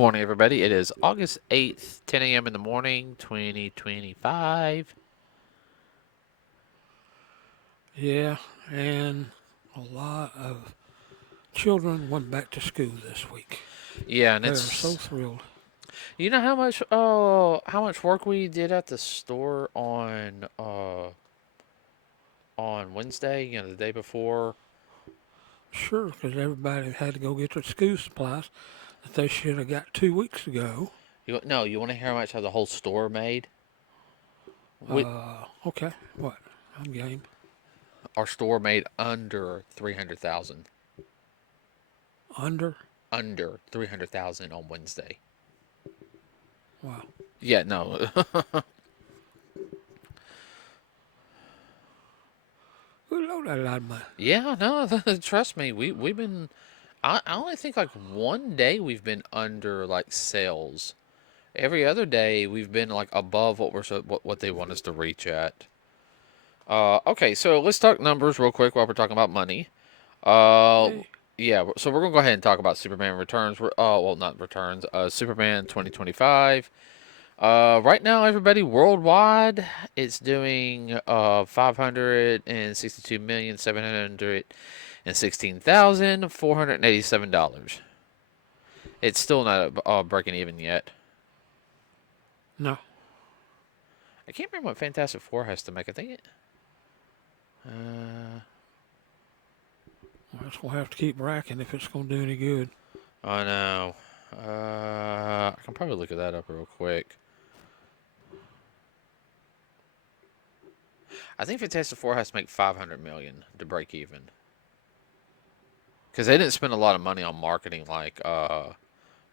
morning, everybody. It is August 8th, 10 a.m. in the morning, 2025. Yeah, and a lot of children went back to school this week. Yeah, and They are so it's thrilled. you know how much work we did at the store on Wednesday, the day before. Sure, because everybody had to go get their school supplies that they should have got 2 weeks ago. You want to hear how much the whole store made? We, Okay, what? I'm game. our store made under 300,000. Under? Under 300,000 on Wednesday. Wow. Yeah, no. Who know that a lot of money? Yeah, no, trust me. We've been I only think like one day we've been under like sales. Every other day we've been like above what they want us to reach at. Okay, so let's talk numbers real quick while we're talking about money. Uh, Hey, yeah, so we're gonna go ahead and talk about Superman Returns. Well, not Returns. Superman 2025. Right now, everybody worldwide, it's doing 562,716,487 dollars. It's still not breaking even yet. no. I can't remember what Fantastic Four has to make. I think it. Uh, Well, that's going to have to keep racking if it's going to do any good. I know. I can probably look at that up real quick. I think Fantastic Four has to make 500 million to break even because they didn't spend a lot of money on marketing like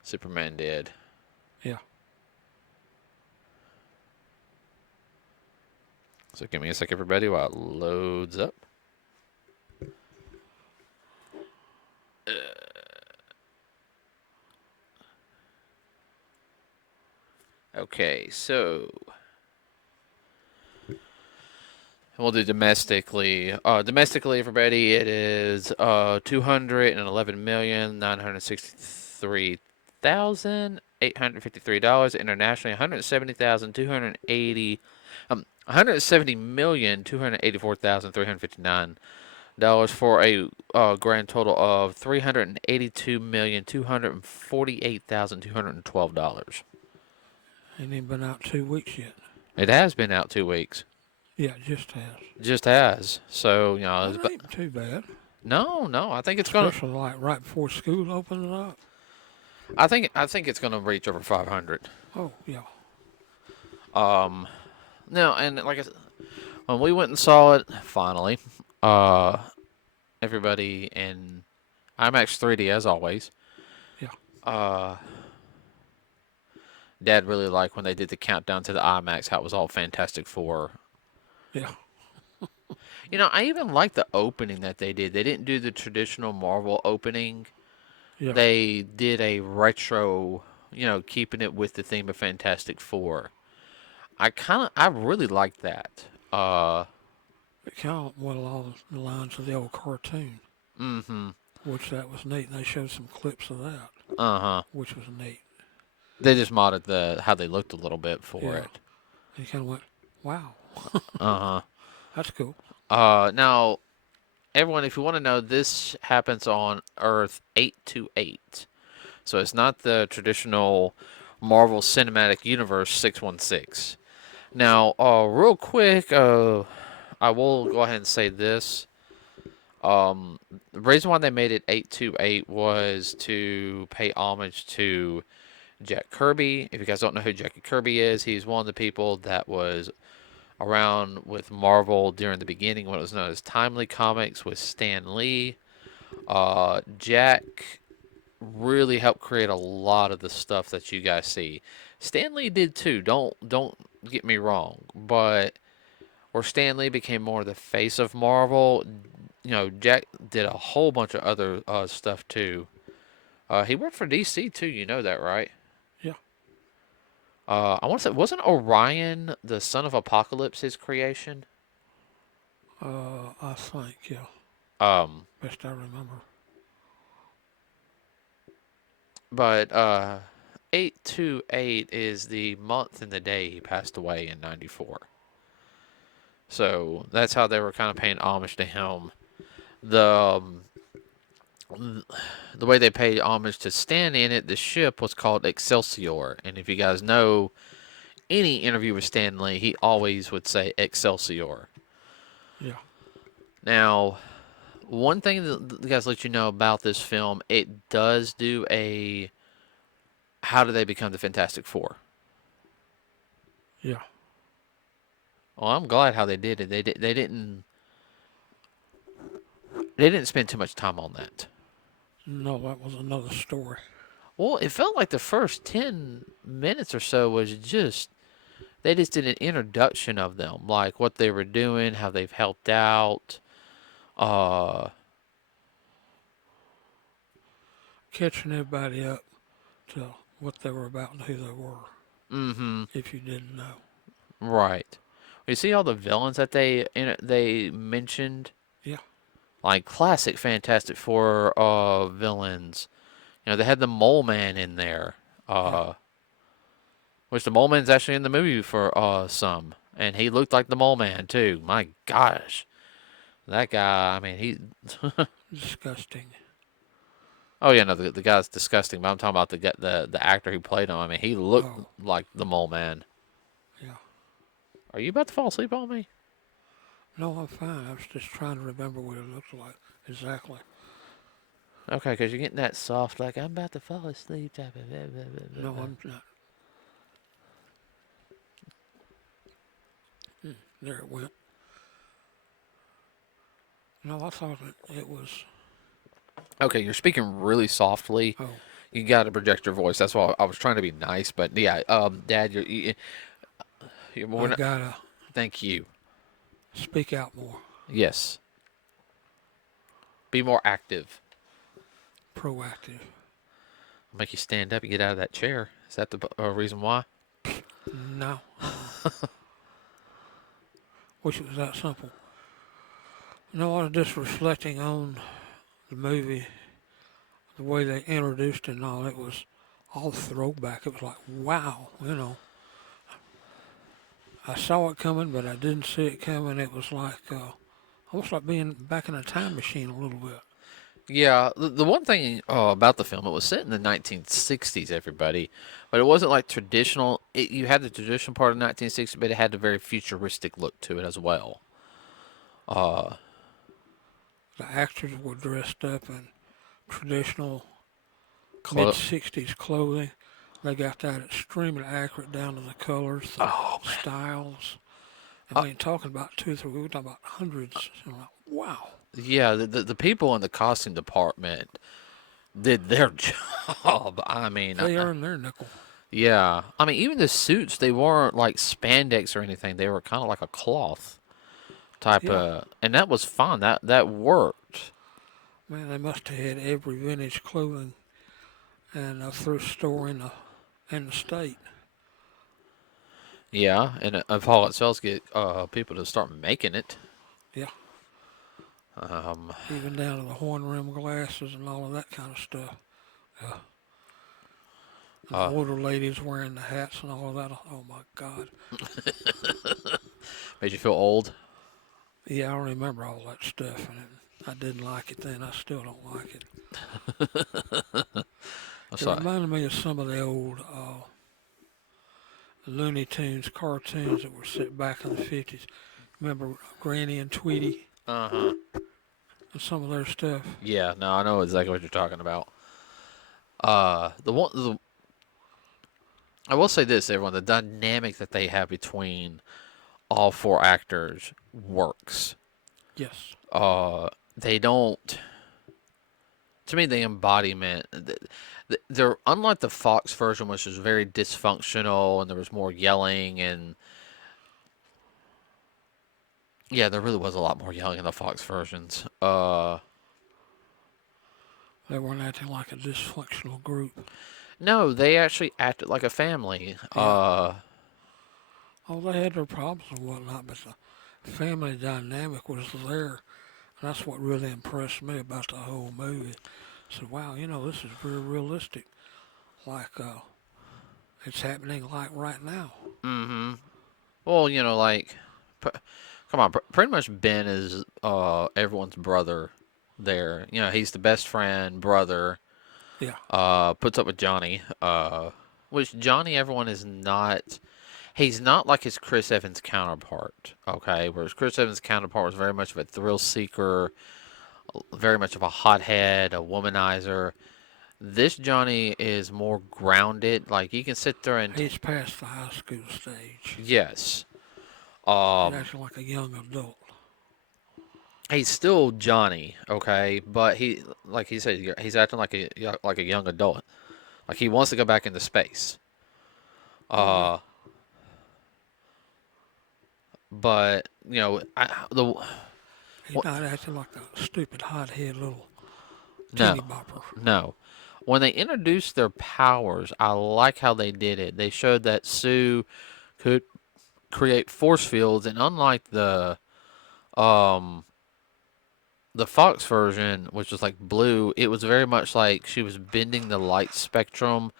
Superman did. Yeah. So give me a sec, everybody, while it loads up. Okay, so we'll do domestically. Domestically, everybody, it is 211,963,853 dollars. Internationally, 170,280. 170,284,359 dollars for a grand total of $382,248,212. Ain't even been out 2 weeks yet. It has been out 2 weeks. Yeah, it just has. Just has. So That ain't too bad. no. I think it's gonna. Especially like right before school opens up. I think it's gonna reach over 500. Oh, yeah. Um, no, and like I said, when we went and saw it, finally, uh, everybody in IMAX 3D as always. Yeah. Uh, Dad really liked when they did the countdown to the IMAX. How it was all Fantastic Four. Yeah. I even like the opening that they did. They didn't do the traditional Marvel opening. Yeah. They did a retro, keeping it with the theme of Fantastic Four. I really like that. It kind of went along the lines of the old cartoon, Mm-hmm. which that was neat. And they showed some clips of that, Uh-huh. which was neat. They just modded how they looked a little bit for Yeah. it. And you kind of went, wow, Uh-huh. that's cool. Now, everyone, if you want to know, this happens on Earth 828. So it's not the traditional Marvel Cinematic Universe 616. Now, real quick, I will go ahead and say this. The reason why they made it 828 was to pay homage to Jack Kirby. If you guys don't know who Jack Kirby is, he's one of the people that was around with Marvel during the beginning when it was known as Timely Comics with Stan Lee. Jack really helped create a lot of the stuff that you guys see. Stan Lee did too. Don't get me wrong, but where Stan Lee became more the face of Marvel, Jack did a whole bunch of other stuff too. He worked for DC too. You know that, right? Yeah. I want to say, wasn't Orion the son of Apocalypse his creation? I think, yeah. Um, Best I remember. but 828 is the month and the day he passed away in '94. So that's how they were kind of paying homage to him. The the way they paid homage to Stan in it, the ship was called Excelsior. And if you guys know any interview with Stan Lee, he always would say Excelsior. Yeah. Now, one thing that the guys let you know about this film, it does do a how do they become the Fantastic Four? Yeah. Well, I'm glad how they did it. They didn't spend too much time on that. No, that was another story. Well, it felt like the first 10 minutes or so was just they just did an introduction of them, like what they were doing, how they've helped out. Uh, Catching everybody up to what they were about and who they were, mm-hmm, if you didn't know. right. You see all the villains that they mentioned, Yeah. like classic Fantastic Four villains. You know, they had the Mole Man in there, Yeah. which the Mole Man's actually in the movie for some, and he looked like the Mole Man too. My gosh, that guy. I mean, he. Disgusting. Oh yeah, no, the guy's disgusting. But I'm talking about the actor who played him. I mean, he looked Oh, like the Mole Man. yeah. Are you about to fall asleep on me? No, I'm fine. I was just trying to remember what it looked like exactly. Okay, because you're getting that soft, like I'm about to fall asleep type of. Blah, blah, blah, No, blah. I'm not. There it went. No, I thought it was. Okay, you're speaking really softly. Oh, You got to project your voice. That's why I was trying to be nice, but yeah, Dad, we're I not. gotta Thank you. speak out more. Yes, be more active. Proactive. I'll make you stand up and get out of that chair. Is that the reason why? No. Wish it was that simple. No, I was just reflecting on the movie, the way they introduced it and all. It was all throwback. It was like, wow, you know. I saw it coming, but I didn't see it coming. It was like almost like being back in a time machine a little bit. Yeah, the one thing about the film, it was set in the 1960s, everybody, but it wasn't like traditional. You had the traditional part of 1960s, but it had a very futuristic look to it as well. Uh, The actors were dressed up in traditional mid clo- 60s clothing. They got that extremely accurate down to the colors, the oh man, styles. And uh, we ain't talking about two, three, we were talking about hundreds. And I'm like, wow. yeah, the people in the costume department did their job. I mean, They earned their nickel. yeah, I mean even the suits, they weren't like spandex or anything. They were kind of like a cloth type Yeah, of, and that was fine. That worked. man, they must have had every vintage clothing and a thrift store in the state. Yeah, and if all it sells get people to start making it. Yeah, Um, even down to the horn rim glasses and all of that kind of stuff. Yeah. And the uh, older ladies wearing the hats and all of that. Oh my God. made you feel old. Yeah, I remember all that stuff, and I didn't like it then. I still don't like it. I'm It sorry. reminded me of some of the old Looney Tunes cartoons that were set back in the 50s. Remember Granny and Tweety Uh huh. and some of their stuff? Yeah, no, I know exactly what you're talking about. The one, I will say this, everyone, the dynamic that they have between all four actors works. Yes. They don't. To me, the embodiment. They're unlike the Fox version, which was very dysfunctional and there was more yelling and yeah, there really was a lot more yelling in the Fox versions. They weren't acting like a dysfunctional group. No, they actually acted like a family. Yeah. Oh, they had their problems and whatnot, but the family dynamic was there. And that's what really impressed me about the whole movie. I said, wow, you know, this is very realistic. Like It's happening like right now. Mm-hmm. Well, come on, pretty much Ben is everyone's brother there. He's the best friend, brother. Yeah, Puts up with Johnny. Which Johnny, everyone is not. He's not like his Chris Evans counterpart. Okay, whereas Chris Evans' counterpart was very much of a thrill seeker, very much of a hothead, a womanizer. This Johnny is more grounded. Like you can sit there and he's past the high school stage. yes. He's Um, acting like a young adult. he's still Johnny, okay, but like he said, he's acting like a young adult. Like he wants to go back into space. Oh yeah, Uh, but the he's what? not acting like a stupid hothead little No, teeny bopper. no. When they introduced their powers, I like how they did it. They showed that Sue could create force fields, and unlike um the Fox version, which was like blue, it was very much like she was bending the light spectrum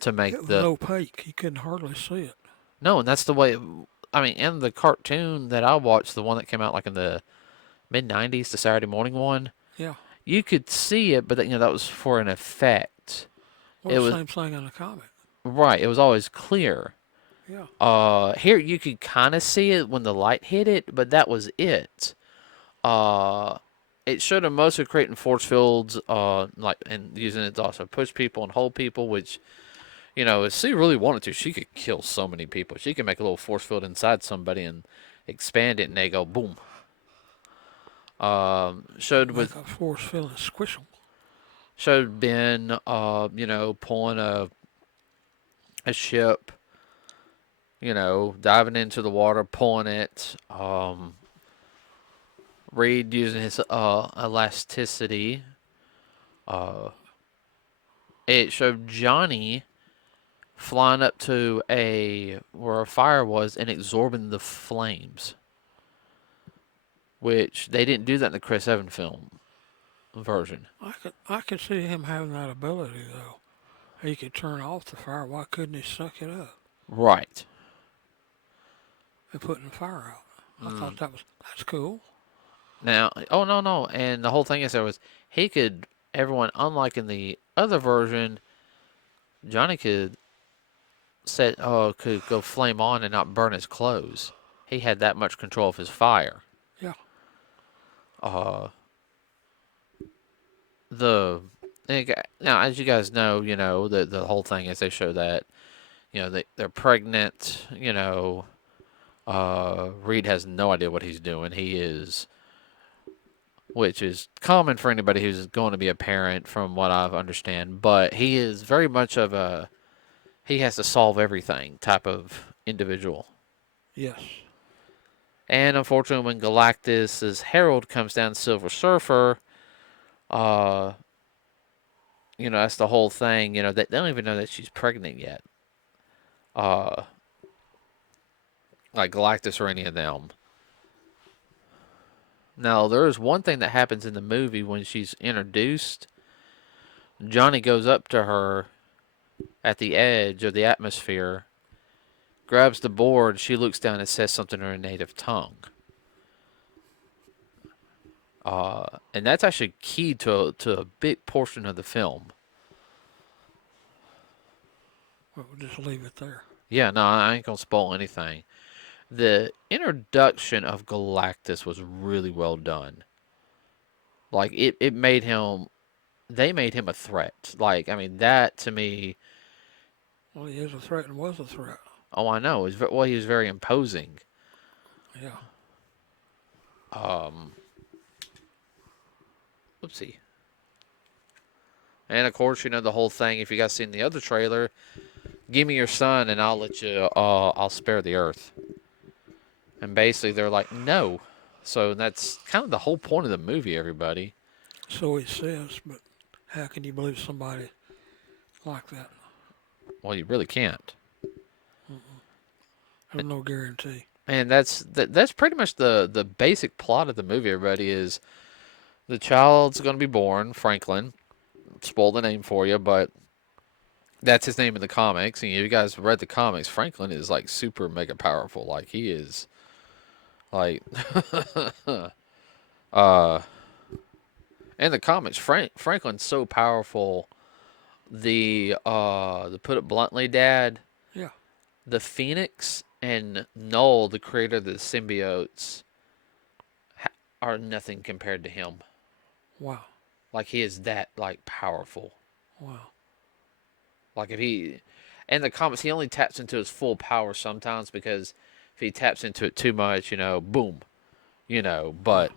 to make It was the opaque. You couldn't hardly see it. no, and that's the way. I mean, in the cartoon that I watched, the one that came out like in the mid '90s, the Saturday morning one, Yeah. you could see it, but that was for an effect. Well, It the was same thing in the comic. right. It was always clear. Yeah. Here you could kind of see it when the light hit it, but that was it. Uh, it showed him mostly creating force fields, like and using it to also push people and hold people. Which, if she really wanted to, she could kill so many people. She could make a little force field inside somebody and expand it, and they go boom. Showed Make with a force field and squish them. showed Ben, pulling a ship, diving into the water, pulling it. Reed using his elasticity. Uh, it showed Johnny flying up to where a fire was and absorbing the flames, which they didn't do that in the Chris Evans film version. I could see him having that ability though. He could turn off the fire. Why couldn't he suck it up Right. and putting the fire out? I thought that's cool. Now, oh no no, and the whole thing is he could everyone unlike in the other version, Johnny could go flame on and not burn his clothes. He had that much control of his fire. Yeah. Uh, the now as you guys know, the whole thing is they show that they're pregnant. Reed has no idea what he's doing. He is, which is common for anybody who's going to be a parent, from what I understand. But he is very much of a he has to solve everything type of individual. Yes. And unfortunately, when Galactus's herald comes down, Silver Surfer, uh, that's the whole thing. They don't even know that she's pregnant yet. Uh, like Galactus or any of them. Now, there is one thing that happens in the movie when she's introduced. Johnny goes up to her at the edge of the atmosphere, grabs the board. She looks down and says something in her native tongue. And that's actually key to a big portion of the film. We'll just leave it there. Yeah, no, I ain't gonna spoil anything. The introduction of Galactus was really well done. Like it made him. They made him a threat. Like I mean, that to me. Well, he is a threat and was a threat. Oh, I know. He was very imposing. Yeah. Um, Oopsie. And of course, the whole thing. If you guys seen the other trailer, give me your son, and I'll let you. I'll spare the Earth. And basically, they're like, no. So that's kind of the whole point of the movie, everybody. So he says, but how can you believe somebody like that? Well, you really can't. There's no guarantee. And that's pretty much the basic plot of the movie. Everybody is the child's going to be born, Franklin. Spoil the name for you, but That's his name in the comics. And you guys read the comics. Franklin is like super mega powerful. Like he is like uh in the comics Franklin's so powerful. The to put it bluntly, Dad, Yeah. the Phoenix and Null, the creator of the symbiotes, are nothing compared to him. Wow. Like he is that like powerful. Wow. Like if he in the comics he only taps into his full power sometimes because if he taps into it too much, boom, Yeah. but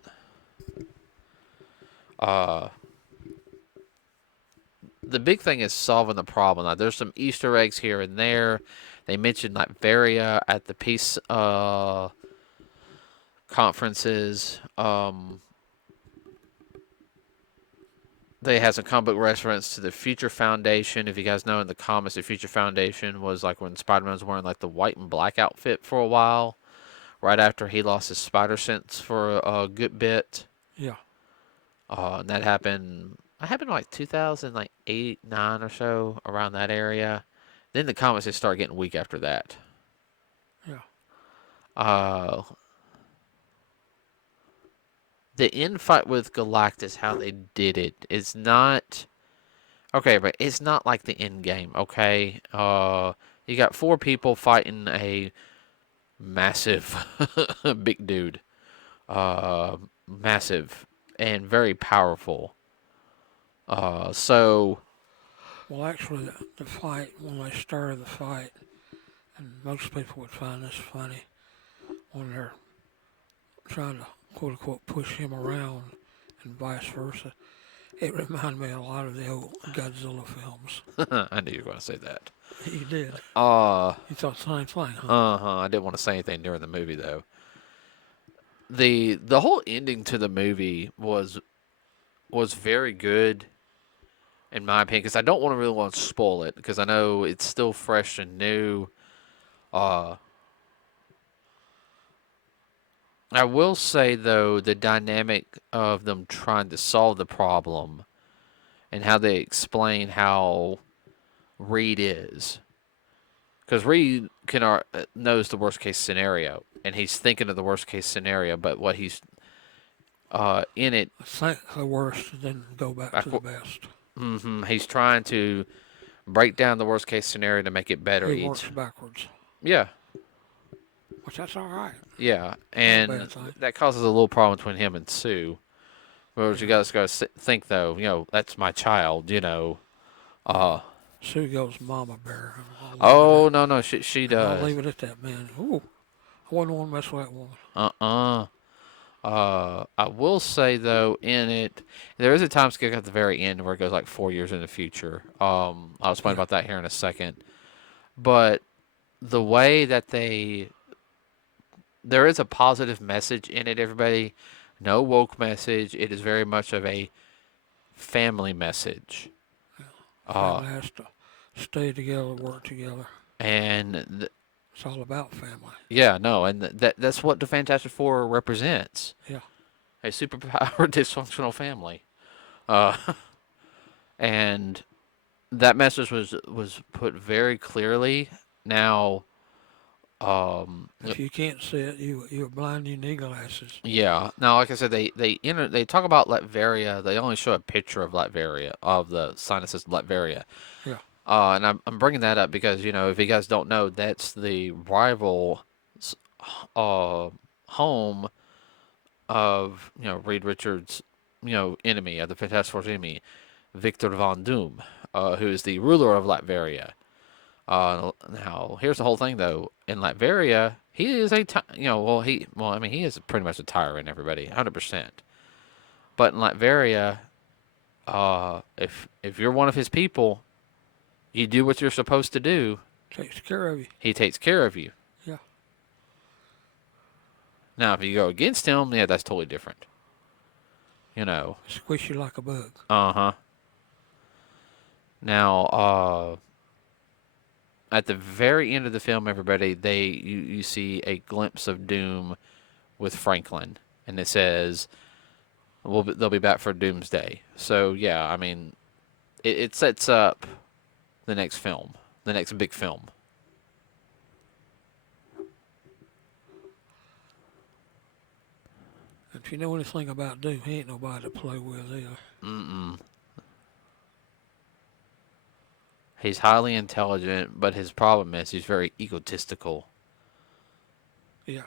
uh the big thing is solving the problem. Like there's some Easter eggs here and there. They mentioned Latveria at the peace conferences. They had some comic book reference to the Future Foundation. If you guys know in the comics, the Future Foundation was like when Spider-Man was wearing like the white and black outfit for a while, right after he lost his spider sense for a good bit. Yeah. And that happened. That happened like 2008, 9 or so, around that area. Then the comics just started getting weak after that. Yeah. Uh, the infight with Galactus, how they did it, is not okay, but it's not like the end game. Okay, you got four people fighting a massive, big dude, massive and very powerful. So Well, actually, the fight, when they started the fight, and most people would find this funny, when they're trying to quote unquote push him around and vice versa, it reminded me a lot of the old Godzilla films. I knew you were going to say that. You did. Uh, You thought the same thing, huh? I didn't want to say anything during the movie though. The whole ending to the movie was very good in my opinion because I don't really want to spoil it because I know it's still fresh and new. Uh, I will say though the dynamic of them trying to solve the problem and how they explain how Reed is because Reed knows the worst case scenario and he's thinking of the worst case scenario, but what he's in it, Think the worst and then go back to the best. he's trying to break down the worst case scenario to make it better He each. works backwards, Yeah, which that's all right. yeah, Not a and bad thing. that causes a little problem between him and Sue. Whereas you Yeah. guys got to think though, that's my child, Yeah. Sue goes mama bear. I'll leave it Oh at, no, no, she and I'll does. leave it at that, man. Ooh, I wouldn't want to mess with that woman. Uh-uh. I will say though, in it, there is a time skip at the very end where it goes like 4 years in the future. I'll explain Yeah. about that here in a second. But the way that there is a positive message in it, everybody. No woke message. It is very much of a family message. Uh, Family has to stay together, work together. and It's all about family. yeah, no, and that's what the Fantastic Four represents. Yeah. A superpowered dysfunctional family. Uh, and that message was put very clearly. Now, If you can't see it, you're blind. You need glasses. yeah. Now, like I said, they talk about Latveria. They only show a picture of Latveria of the sinuses of Latveria. Yeah. And I'm bringing that up because if you guys don't know, that's the rival, uh, home of Reed Richards, enemy of the Fantastic Four's enemy, Victor Von Doom, who is the ruler of Latveria. Now here's the whole thing though. In Latveria, he is he is pretty much a tyrant. Everybody, 100%. But in Latveria, if you're one of his people, you do what you're supposed to do. Takes care of you. He takes care of you. Yeah. Now, if you go against him, yeah, that's totally different. You know. Squish you like a bug. Uh huh. Now, at the very end of the film, everybody, you see a glimpse of Doom with Franklin, and it says, they'll be back for Doomsday. So yeah, I mean, it sets up the next film, the next big film. If you know anything about Doom, he ain't nobody to play with either. Mm-mm. He's highly intelligent, but his problem is he's very egotistical. Yeah,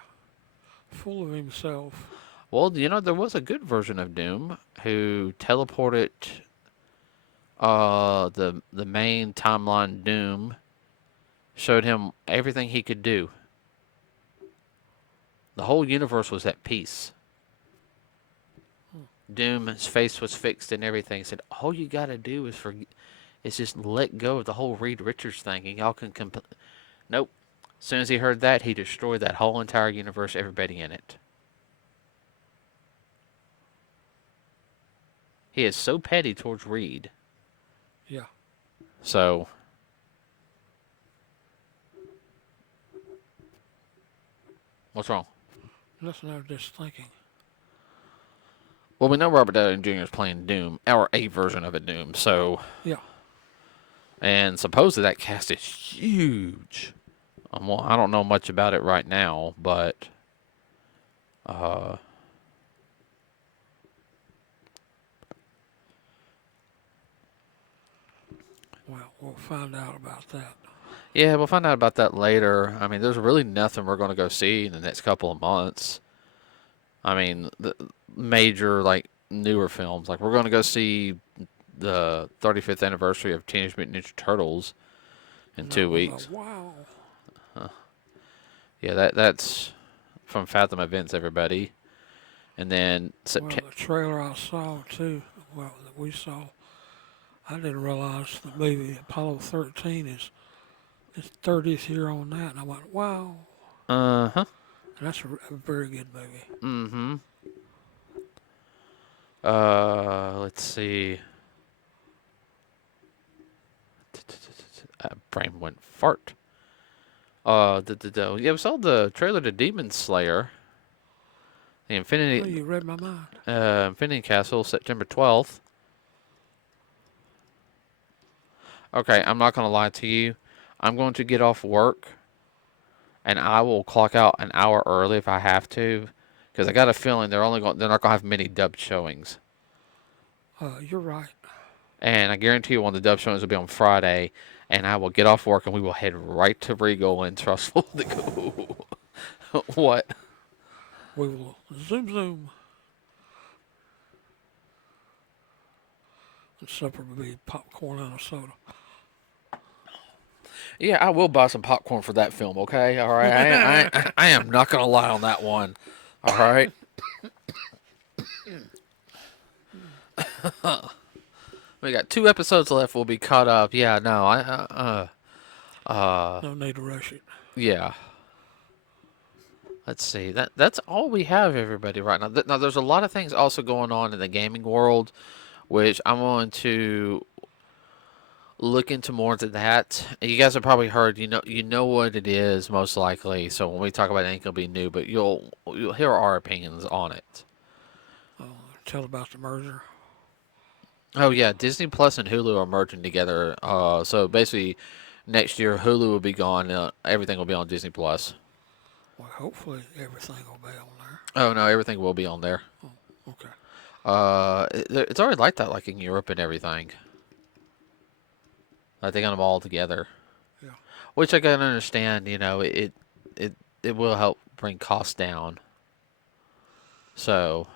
full of himself. Well, there was a good version of Doom who teleported the main timeline Doom, showed him everything he could do. The whole universe was at peace. Doom's face was fixed and everything. Said all you gotta do is just let go of the whole Reed Richards thing, and y'all can Nope. As soon as he heard that, he destroyed that whole entire universe, everybody in it. He is so petty towards Reed. Yeah, So, what's wrong? nothing. I was just thinking. Well, we know Robert Downey Jr. is playing Doom, or a version of a Doom. So, Yeah, and supposedly that cast is huge. Well, I don't know much about it right now, but uh, well, we'll find out about that. yeah, we'll find out about that later. I mean, there's really nothing we're going to go see in the next couple of months. I mean, the major like newer films, like we're going to go see the 35th anniversary of Teenage Mutant Ninja Turtles in And that 2 weeks. wow. Yeah, that's from Fathom Events, everybody. And then Well, September. the trailer I saw too, well, that we saw, I didn't realize the movie Apollo 13 is its 30th year on that, and I went, wow. Uh huh. And that's a very good movie. Mm hmm. Let's see. Brain went fart. Yeah, we saw the trailer to Demon Slayer, the Oh, you read my mind. Infinity Castle, September 12th. Okay, I'm not gonna lie to you. I'm going to get off work, and I will clock out an hour early if I have to, because I got a feeling they're not gonna have many dubbed showings. You're right. And I guarantee you one of the dub showings will be on Friday, and I will get off work and we will head right to Regal and Trustful to go. What? We will zoom zoom. And supper will be popcorn and a soda. Yeah, I will buy some popcorn for that film, okay? All right. I am not going to lie on that one. All right. We got 2 episodes left. We'll be caught up. Yeah, no, No need to rush it. yeah. Let's see. That's all we have, everybody, right now. Now, there's a lot of things also going on in the gaming world, which I'm going to look into more into that. You guys have probably heard, you know what it is most likely. So when we talk about it, it ain't gonna be new, but you'll hear our opinions on it. Tell about the merger. Oh yeah, Disney Plus and Hulu are merging together. So basically, next year Hulu will be gone. Everything will be on Disney Plus. Well, hopefully everything will be on there. Oh no, everything will be on there. Oh, okay. It's already like that, like in Europe and everything. Like they got them all together. Yeah. Which I can understand. It will help bring costs down. So,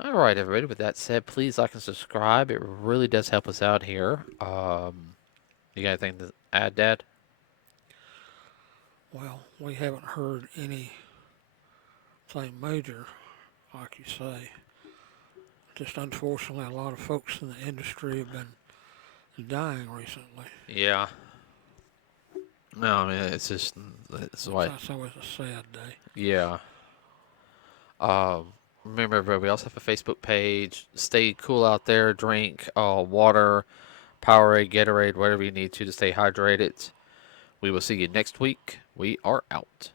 all right, everybody. With that said, please like and subscribe. It really does help us out here. You got anything to add, Dad? Well, we haven't heard anything major, like you say. Just unfortunately, a lot of folks in the industry have been dying recently. Yeah. No, I mean it's why. That's always a sad day. Yeah. Remember, everybody, we also have a Facebook page. Stay cool out there. Drink water, Powerade, Gatorade, whatever you need to stay hydrated. We will see you next week. We are out.